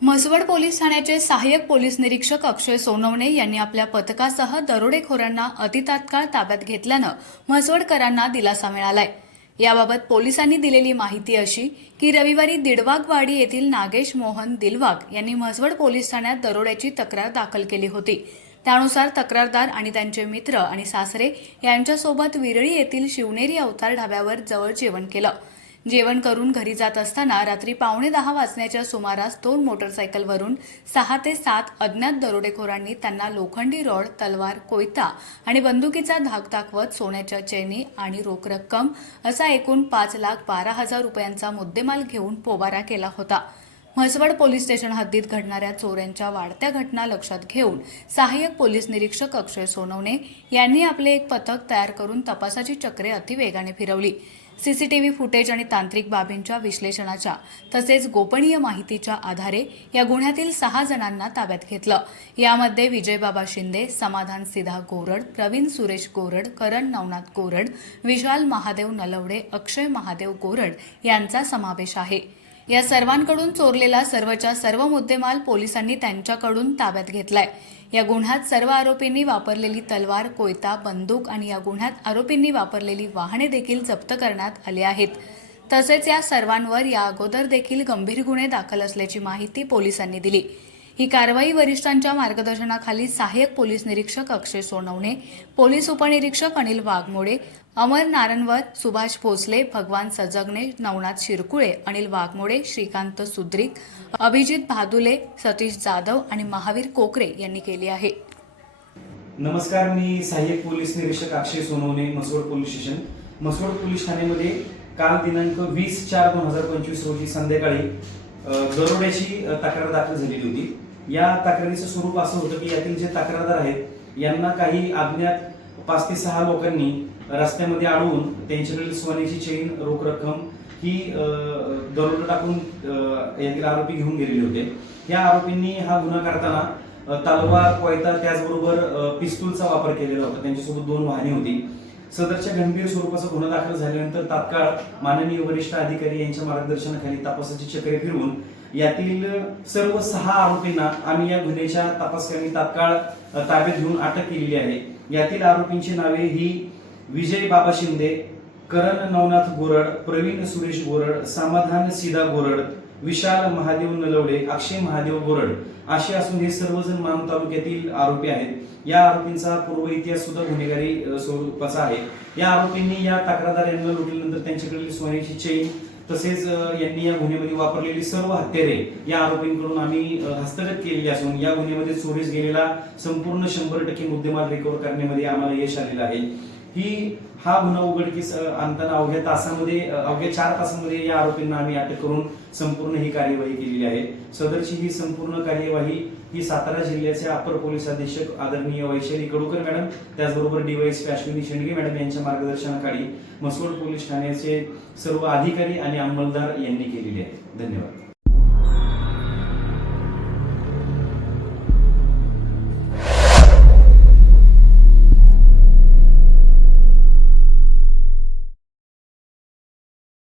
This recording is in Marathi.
म्हसवड पोलीस ठाण्याचे सहाय्यक पोलीस निरीक्षक अक्षय सोनवणे यांनी आपल्या पथकासह दरोडेखोरांना अतितात्काळ ताब्यात घेतल्यानं म्हसवडकरांना दिलासा मिळालाय। याबाबत पोलिसांनी दिलेली माहिती अशी की रविवारी दिडवागवाडी येथील नागेश मोहन दिलवाग यांनी म्हसवड पोलीस ठाण्यात दरोड्याची तक्रार दाखल केली होती। त्यानुसार तक्रारदार आणि त्यांचे मित्र आणि सासरे यांच्यासोबत विरळी येथील शिवनेरी अवतार ढाब्यावर जवळ जेवण केलं। जेवण करून घरी जात असताना रात्री 9:15 वाजण्याच्या सुमारास 2 मोटरसायकलवरून 6 ते 7 अज्ञात दरोडेखोरांनी त्यांना लोखंडी रॉड, तलवार, कोयता आणि बंदुकीचा धाक दाखवत सोन्याच्या चैनी आणि रोख रक्कम असा एकूण 5,12,000 रुपयांचा मुद्देमाल घेऊन पोबारा केला होता। म्हसवड पोलीस स्टेशन हद्दीत घडणाऱ्या चोऱ्यांच्या वाढत्या घटना लक्षात घेऊन सहाय्यक पोलीस निरीक्षक अक्षय सोनवणे यांनी आपले एक पथक तयार करून तपासाची चक्रे अतिवेगाने फिरवली। सीसीटीव्ही फुटेज आणि तांत्रिक बाबींच्या विश्लेषणाच्या तसेच गोपनीय माहितीच्या आधारे या गुन्ह्यातील 6 जणांना ताब्यात घेतलं। यामध्ये विजयबाबा शिंदे, समाधान सिधा गोरड, प्रवीण सुरेश गोरड, करण नवनाथ गोरड, विशाल महादेव नलवडे, अक्षय महादेव गोरड यांचा समावेश आहे। या सर्वांकडून चोरलेला सर्वच्या सर्व मुद्देमाल पोलिसांनी त्यांच्याकडून ताब्यात घेतलाय। या गुन्ह्यात सर्व आरोपींनी वापरलेली तलवार, कोयता, बंदूक आणि या गुन्ह्यात आरोपींनी वापरलेली वाहने देखील जप्त करण्यात आली आहेत। तसेच या सर्वांवर या अगोदर देखील गंभीर गुन्हे दाखल असल्याची माहिती पोलिसांनी दिली। ही कारवाई वरिष्ठांच्या मार्गदर्शनाखाली सहाय्यक पोलीस निरीक्षक अक्षय सोनवणे, पोलीस उपनिरीक्षक अनिल वाघमोडे, अमर नारनवर, सुभाष भोसले, भगवान सजगणे, नवनाथ शिरकुळे, अनिल वाघमोडे, श्रीकांत सुद्रिक, अभिजित भादुले, सतीश जाधव आणि महावीर कोकरे यांनी केली आहे। नमस्कार, मी सहाय्यक पोलीस निरीक्षक Akshay Sonawane, Mhaswad police station. Mhaswad police ठाण्यामध्ये काल दिनांक 20/4/2025 रोजी संध्याकाळी दरोड्याची तक्रार दाखल झालेली होती। या तक्रारीचं स्वरूप असं होतं की यातील जे तक्रारदार आहेत यांना काही अज्ञात 5 ते 6 लोकांनी रस्त्यामध्ये अडवून त्यांच्याकडील सोन्याची चेन, रोख रक्कम ही दरोडा टाकून यातील आरोपी घेऊन गेलेले होते। या आरोपींनी हा गुन्हा करताना तलवार, कोयता त्याचबरोबर पिस्तूलचा वापर केलेला होता। त्यांच्यासोबत 2 वाहने होती। सदरच्या गंभीर स्वरूपाचा गुन्हा दाखल झाल्यानंतर तात्काळ माननीय वरिष्ठ अधिकारी यांच्या मार्गदर्शनाखाली तपासाची चक्रे फिरवून यातील सर्व 6 आरोपींना आम्ही या गुन्ह्याच्या तपासकामी तात्काळ ताब्यात घेऊन अटक केलेली आहे। यातील आरोपींची नावे ही विजय बाबा शिंदे, करण नवनाथ गोरड, प्रवीण सुरेश गोरड, समाधान सिधा गोरड, विशाल महादेव नलवडे, अक्षय महादेव गोरड असे असून हे सर्वजण मान तालुक्यातील आरोपी आहेत। या आरोपींचा पूर्व इतिहास सुद्धा गुन्हेगारी स्वरूपाचा आहे। या आरोपींनी या तक्रारदार यांना लुटल्यानंतर त्यांच्याकडील सोन्याची चेन तसेच यांनी या गुन्ह्यामध्ये वापरलेली सर्व हत्यारे या आरोपींकडून आम्ही हस्तगत केलेली असून या गुन्ह्यामध्ये चोरीस गेलेला संपूर्ण 100% मुद्देमाल रिकव्हर करण्यामध्ये आम्हाला यश आलेलं आहे। हा गुन्हा उघडकीस आणताना अवघ्या 4 तासांमध्ये या आरोपींना आम्ही अटक करून संपूर्ण ही कार्यवाही केलेली आहे। सदरची ही संपूर्ण कार्यवाही ही सातारा जिल्ह्याचे अपर पोलीस अधीक्षक आदरणीय वैशाली कडूकर मॅडम, त्याचबरोबर डीवायएसपी अश्विनी शेंडगे मॅडम यांच्या मार्गदर्शनाखाली म्हसवड पोलीस ठाण्याचे सर्व अधिकारी आणि अंमलदार यांनी केलेली आहे। धन्यवाद।